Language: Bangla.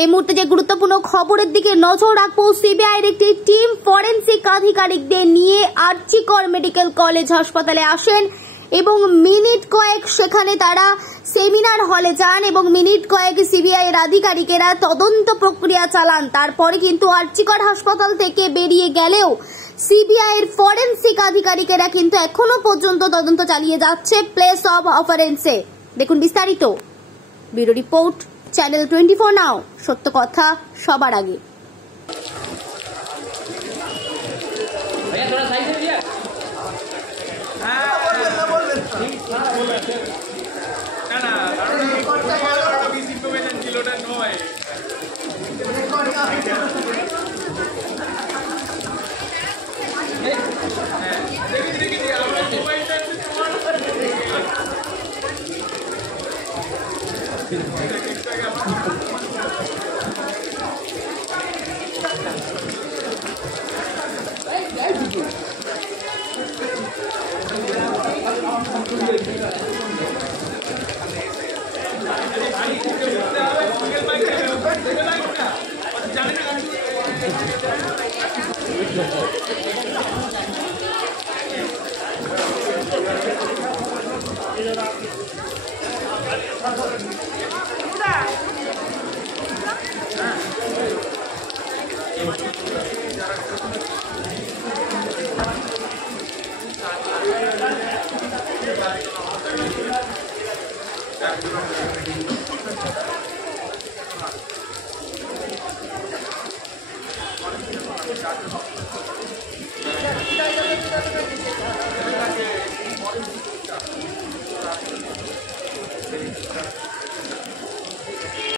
এই মুহূর্তে যে গুরুত্বপূর্ণ খবরের দিকে নজর রাখবো, সিবিআইয়ের একটি টিম ফরেন্সিক আধিকারিকদের নিয়ে আরজিকর মেডিকেল কলেজ হাসপাতালে আসেন এবং মিনিট কয়েক সেখানে তারা সেমিনার হলে যান এবং মিনিট কয়েক সিবিআইয়ের আধিকারিকেরা তদন্ত প্রক্রিয়া চালান। তারপরে কিন্তু আরজিকর হাসপাতাল থেকে বেরিয়ে গেলেও সিবিআইয়ের ফরেন্সিক আধিকারিকেরা কিন্তু এখনো পর্যন্ত তদন্ত চালিয়ে যাচ্ছে প্লেস অফ অফারেন্সে। দেখুন বিস্তারিত, ব্যুরো রিপোর্ট, চ্যানেল 24 নাও, সত্য কথা সবার আগে। না